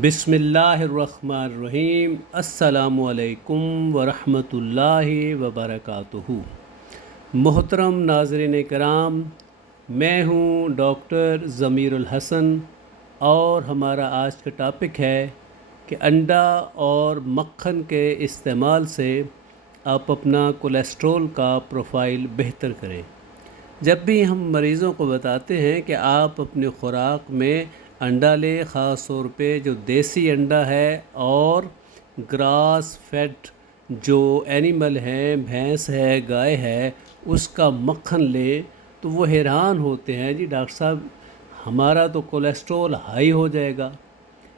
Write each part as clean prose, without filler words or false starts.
बिस्मिल्लाहिर्रहमानिर्रहीम। अस्सलामु अलैकुम वरहमतुल्लाहि वबरकातुहू। मोहतरम नाज़रीन कराम, मैं हूँ डॉक्टर ज़मीरुल हसन और हमारा आज का टॉपिक है कि अंडा और मक्खन के इस्तेमाल से आप अपना कोलेस्ट्रॉल का प्रोफाइल बेहतर करें। जब भी हम मरीज़ों को बताते हैं कि आप अपनी खुराक में अंडा लें, ख़ास तौर पे जो देसी अंडा है और ग्रास फेड जो एनिमल हैं, भैंस है, गाय है, उसका मक्खन लें, तो वो हैरान होते हैं, जी डॉक्टर साहब हमारा तो कोलेस्ट्रॉल हाई हो जाएगा।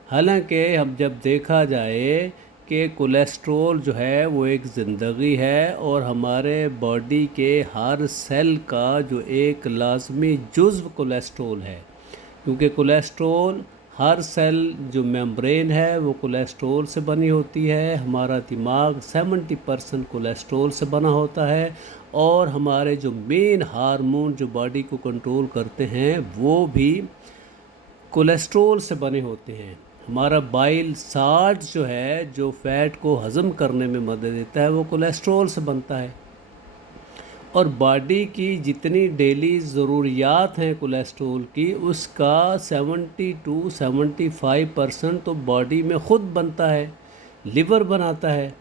हालांकि हम जब देखा जाए कि कोलेस्ट्रॉल जो है वो एक ज़िंदगी है और हमारे बॉडी के हर सेल का जो एक लाजमी जुज़्व कोलेस्ट्रॉल है, क्योंकि कोलेस्ट्रॉल हर सेल जो मेम्ब्रेन है वो कोलेस्ट्रॉल से बनी होती है। हमारा दिमाग 70% कोलेस्ट्रॉल से बना होता है और हमारे जो मेन हार्मोन जो बॉडी को कंट्रोल करते हैं वो भी कोलेस्ट्रॉल से बने होते हैं। हमारा बाइल साल्ट जो है, जो फ़ैट को हज़म करने में मदद देता है, वो कोलेस्ट्रॉल से बनता है। और बॉडी की जितनी डेली ज़रूरियात हैं कोलेस्ट्रॉल की, उसका 70 to 75% तो बॉडी में ख़ुद बनता है, लिवर बनाता है।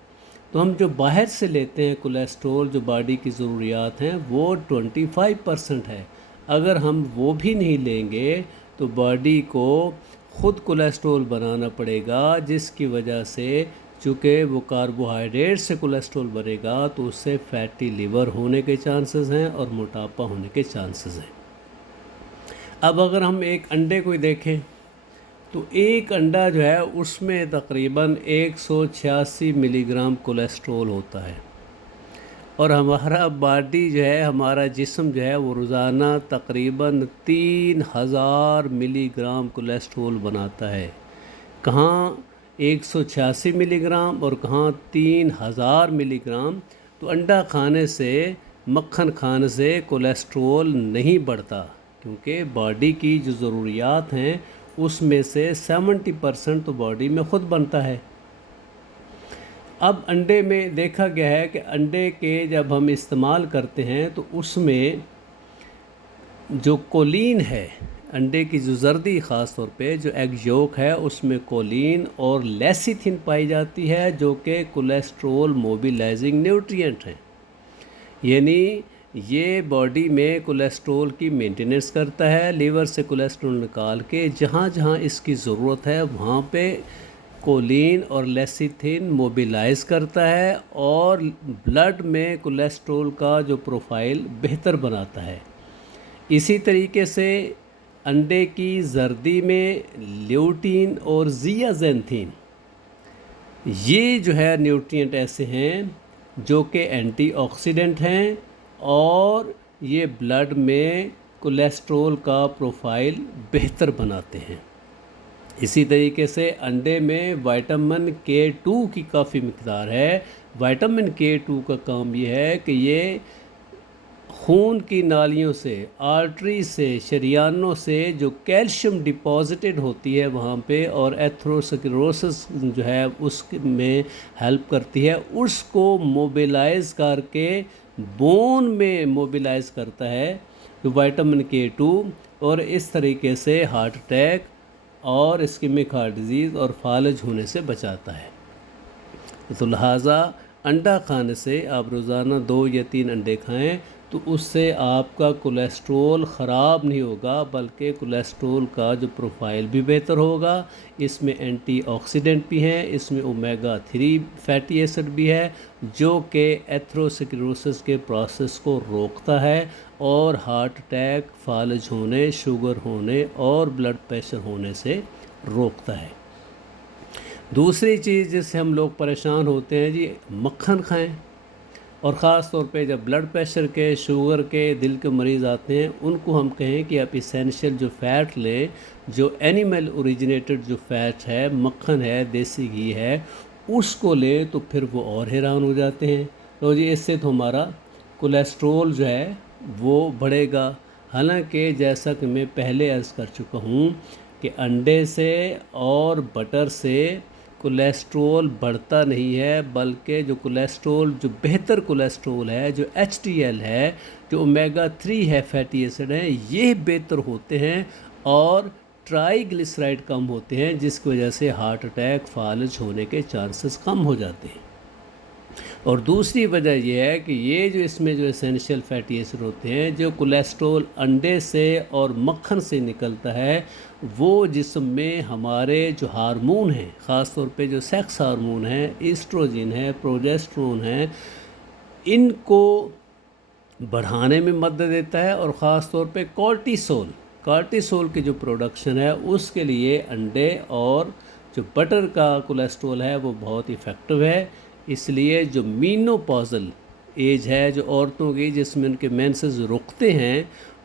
तो हम जो बाहर से लेते हैं कोलेस्ट्रॉल, जो बॉडी की ज़रूरियात हैं, वो 25% है। अगर हम वो भी नहीं लेंगे तो बॉडी को ख़ुद कोलेस्ट्रॉल बनाना पड़ेगा, जिसकी वजह से चूँकि वो कार्बोहाइड्रेट से कोलेस्ट्रॉल बनेगा तो उससे फैटी लिवर होने के चांसेस हैं और मोटापा होने के चांसेस हैं। अब अगर हम एक अंडे को देखें तो एक अंडा जो है उसमें तकरीबन 186 मिलीग्राम कोलेस्ट्रॉल होता है और हमारा बॉडी जो है, हमारा जिस्म जो है वो रोज़ाना तकरीबन 3000 मिलीग्राम कोलेस्ट्रॉल बनाता है। कहाँ 186 मिलीग्राम और कहाँ 3000 मिलीग्राम। तो अंडा खाने से, मक्खन खाने से कोलेस्ट्रॉल नहीं बढ़ता, क्योंकि बॉडी की जो ज़रूरियात हैं उसमें से 70% तो बॉडी में ख़ुद बनता है। अब अंडे में देखा गया है कि अंडे के जब हम इस्तेमाल करते हैं तो उसमें जो कोलिन है, अंडे की जो जर्दी ख़ास तौर पे जो एग योक है, उसमें कोलिन और लेसिथिन पाई जाती है, जो कि कोलेस्ट्रॉल मोबिलाइजिंग न्यूट्रिएंट हैं। यानी ये बॉडी में कोलेस्ट्रॉल की मेंटेनेंस करता है, लीवर से कोलेस्ट्रॉल निकाल के जहाँ जहाँ इसकी ज़रूरत है वहाँ पे कोलिन और लेसिथिन मोबिलाइज करता है और ब्लड में कोलेस्ट्रॉल का जो प्रोफाइल बेहतर बनाता है। इसी तरीके से अंडे की जर्दी में ल्यूटीन और ज़ियाज़ैंथीन, ये जो है न्यूट्रिएंट ऐसे हैं जो कि एंटीऑक्सीडेंट हैं और ये ब्लड में कोलेस्ट्रॉल का प्रोफाइल बेहतर बनाते हैं। इसी तरीके से अंडे में विटामिन K2 की काफ़ी मिक़दार है। विटामिन K2 का काम ये है कि ये खून की नालियों से, आर्टरी से, शरियानों से जो कैल्शियम डिपॉजिटेड होती है वहाँ पे और एथेरोस्क्लेरोसिस जो है उसमें हेल्प करती है, उसको मोबिलाइज़ करके बोन में मोबिलाइज़ करता है तो विटामिन K2, और इस तरीके से हार्ट अटैक और इस्केमिक हार्ट डिजीज़ और फालज होने से बचाता है। तो लिहाजा अंडा खाने से आप रोज़ाना 2 या 3 अंडे खाएं तो उससे आपका कोलेस्ट्रॉल ख़राब नहीं होगा, बल्कि कोलेस्ट्रॉल का जो प्रोफाइल भी बेहतर होगा। इसमें एंटीऑक्सीडेंट भी हैं, इसमें ओमेगा 3 फैटी एसिड भी है जो कि एथेरोस्क्लेरोसिस के प्रोसेस को रोकता है और हार्ट अटैक, फालज होने, शुगर होने और ब्लड प्रेशर होने से रोकता है। दूसरी चीज़ जिससे हम लोग परेशान होते हैं, जी मक्खन खाएं, और ख़ास तौर पे जब ब्लड प्रेशर के, शुगर के, दिल के मरीज़ आते हैं उनको हम कहें कि आप इसेंशियल जो फ़ैट लें, जो एनिमल ओरिजिनेटेड जो फ़ैट है, मक्खन है, देसी घी है, उसको लें, तो फिर वो और हैरान हो जाते हैं। तो जी इससे तो हमारा कोलेस्ट्रॉल जो है वो बढ़ेगा। हालांकि जैसा कि मैं पहले अर्ज़ कर चुका हूँ کہ انڈے سے اور بٹر سے کولیسٹرول بڑھتا نہیں ہے، بلکہ جو کولیسٹرول، جو بہتر کولیسٹرول ہے، جو HDL ہے، جو اومیگا 3 ہے، فیٹی ایسڈ ہیں، یہ بہتر ہوتے ہیں اور ٹرائی گلیسرائڈ کم ہوتے ہیں، جس کی وجہ سے ہارٹ اٹیک، فالج ہونے کے چانسز کم ہو جاتے ہیں۔ اور دوسری وجہ یہ ہے کہ یہ جو اس میں جو اسینشیل فیٹی ایسڈ ہوتے ہیں، جو کولیسٹرول انڈے سے اور مکھن سے نکلتا ہے، وہ جسم میں ہمارے جو ہارمون ہیں، خاص طور پہ جو سیکس ہارمون ہیں، ایسٹروجن ہے، پروجیسٹرون ہیں، ان کو بڑھانے میں مدد دیتا ہے، اور خاص طور پہ کارٹیسول کی جو پروڈکشن ہے اس کے لیے انڈے اور جو بٹر کا کولیسٹرول ہے وہ بہت افیکٹو ہے۔ اس لیے جو مینوپازل ایج ہے، جو عورتوں کی جس میں ان کے مینسز رکتے ہیں،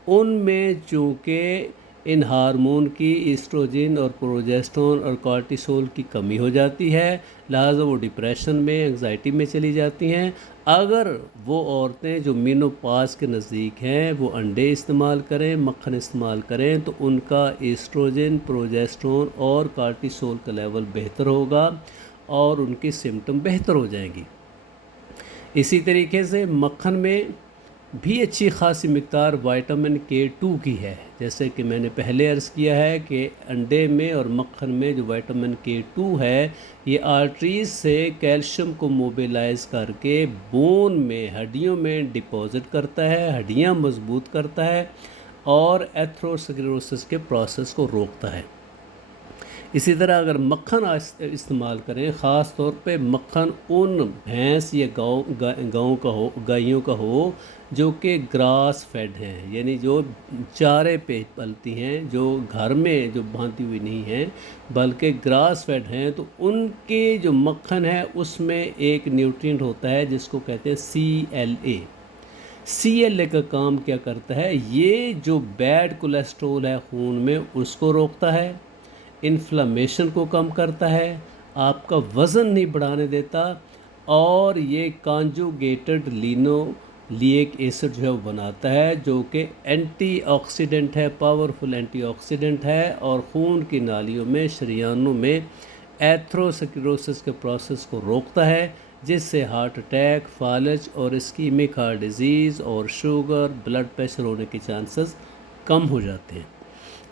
ان میں چونکہ ان ہارمون کی، ایسٹروجن اور پروجیسٹرون اور کارٹیسول کی کمی ہو جاتی ہے، لہٰذا وہ ڈپریشن میں، انگزائٹی میں چلی جاتی ہیں۔ اگر وہ عورتیں جو مینوپاز کے نزدیک ہیں وہ انڈے استعمال کریں، مکھن استعمال کریں، تو ان کا ایسٹروجن، پروجیسٹرون اور کارٹیسول کا لیول بہتر ہوگا اور ان کی سمٹم بہتر ہو جائیں گی۔ اسی طریقے سے مکھن میں بھی اچھی خاصی مقدار وائٹامن K2 کی ہے، جیسے کہ میں نے پہلے عرض کیا ہے کہ انڈے میں اور مکھن میں جو وائٹامن K2 ہے، یہ آرٹریز سے کیلشیم کو موبیلائز کر کے بون میں، ہڈیوں میں ڈپازٹ کرتا ہے، ہڈیاں مضبوط کرتا ہے اور ایتھروسکلیروسس کے پروسیس کو روکتا ہے۔ اسی طرح اگر مکھن استعمال کریں، خاص طور پہ مکھن ان بھینس یا گائیوں کا ہو جو کہ گراس فیڈ ہیں، یعنی جو چارے پہ پلتی ہیں، جو گھر میں جو باندھی ہوئی نہیں ہیں بلکہ گراس فیڈ ہیں، تو ان کے جو مکھن ہے اس میں ایک نیوٹرینٹ ہوتا ہے جس کو کہتے ہیں CLA کا کام کیا کرتا ہے؟ یہ جو بیڈ کولیسٹرول ہے خون میں اس کو روکتا ہے، انفلامیشن کو کم کرتا ہے، آپ کا وزن نہیں بڑھانے دیتا، اور یہ کانجوگیٹڈ لینولیک ایسڈ جو ہے وہ بناتا ہے، جو کہ اینٹی آکسیڈنٹ ہے، پاورفل اینٹی آکسیڈنٹ ہے، اور خون کی نالیوں میں، شریانوں میں ایتھروسکلیروسس کے پروسیس کو روکتا ہے، جس سے ہارٹ اٹیک، فالج اور اسکیمک ہارٹ ڈیزیز اور شوگر، بلڈ پریشر ہونے کے چانسز کم ہو جاتے ہیں۔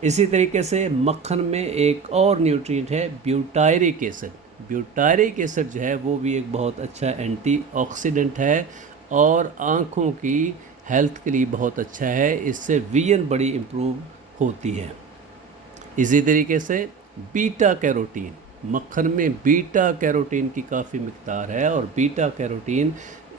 اسی طریقے سے مکھن میں ایک اور نیوٹرینٹ ہے بیوٹائرک ایسڈ جو ہے وہ بھی ایک بہت اچھا اینٹی آکسیڈنٹ ہے اور آنکھوں کی ہیلتھ کے لیے بہت اچھا ہے، اس سے ویژن بڑی امپروو ہوتی ہے۔ اسی طریقے سے بیٹا کیروٹین، مکھن میں بیٹا کیروٹین کی کافی مقدار ہے، اور بیٹا کیروٹین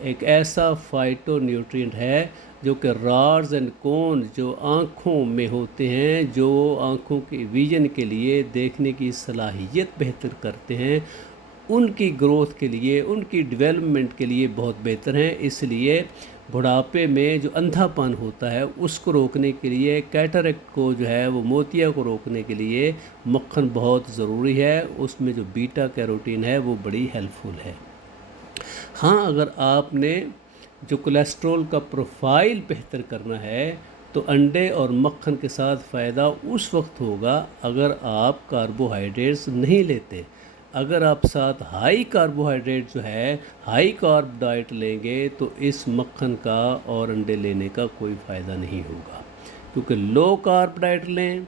ایک ایسا فائٹو نیوٹرینٹ ہے جو کہ راڈز اینڈ کون جو آنکھوں میں ہوتے ہیں، جو آنکھوں کی ویژن کے لیے، دیکھنے کی صلاحیت بہتر کرتے ہیں، ان کی گروتھ کے لیے، ان کی ڈیولپمنٹ کے لیے بہت بہتر ہیں۔ اس لیے بڑھاپے میں جو اندھا پن ہوتا ہے اس کو روکنے کے لیے، کیٹریکٹ کو جو ہے وہ موتیا کو روکنے کے لیے مکھن بہت ضروری ہے، اس میں جو بیٹا کیروٹین ہے وہ بڑی ہیلپ فل ہے۔ ہاں، اگر آپ نے جو کولیسٹرول کا پروفائل بہتر کرنا ہے تو انڈے اور مکھن کے ساتھ فائدہ اس وقت ہوگا اگر آپ کاربوہائیڈریٹس نہیں لیتے۔ اگر آپ ساتھ ہائی کاربوہائیڈریٹ جو ہے، ہائی کارب ڈائٹ لیں گے تو اس مکھن کا اور انڈے لینے کا کوئی فائدہ نہیں ہوگا، کیونکہ لو کارب ڈائٹ لیں،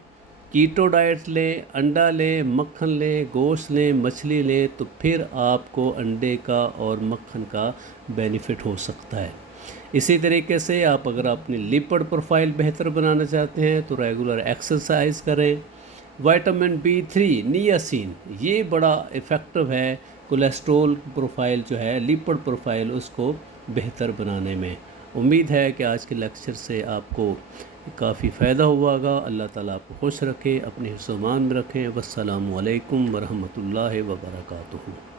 کیٹو ڈائٹ لیں، انڈا لیں، مکھن لیں، گوشت لیں، مچھلی لیں، تو پھر آپ کو انڈے کا اور مکھن کا بینیفٹ ہو سکتا ہے۔ اسی طریقے سے آپ اگر اپنی لیپڈ پروفائل بہتر بنانا چاہتے ہیں تو ریگولر ایکسرسائز کریں۔ وائٹامن B3 نیاسین یہ بڑا افیکٹو ہے کولیسٹرول پروفائل جو ہے، لیپڈ پروفائل، اس کو بہتر بنانے میں۔ امید ہے کہ آج کے لیکچر سے آپ کو کافی فائدہ ہوا ہوگا۔ اللہ تعالیٰ آپ کو خوش رکھے، اپنے حفظ و امان میں رکھیں۔ والسلام علیکم ورحمۃ اللہ وبرکاتہ۔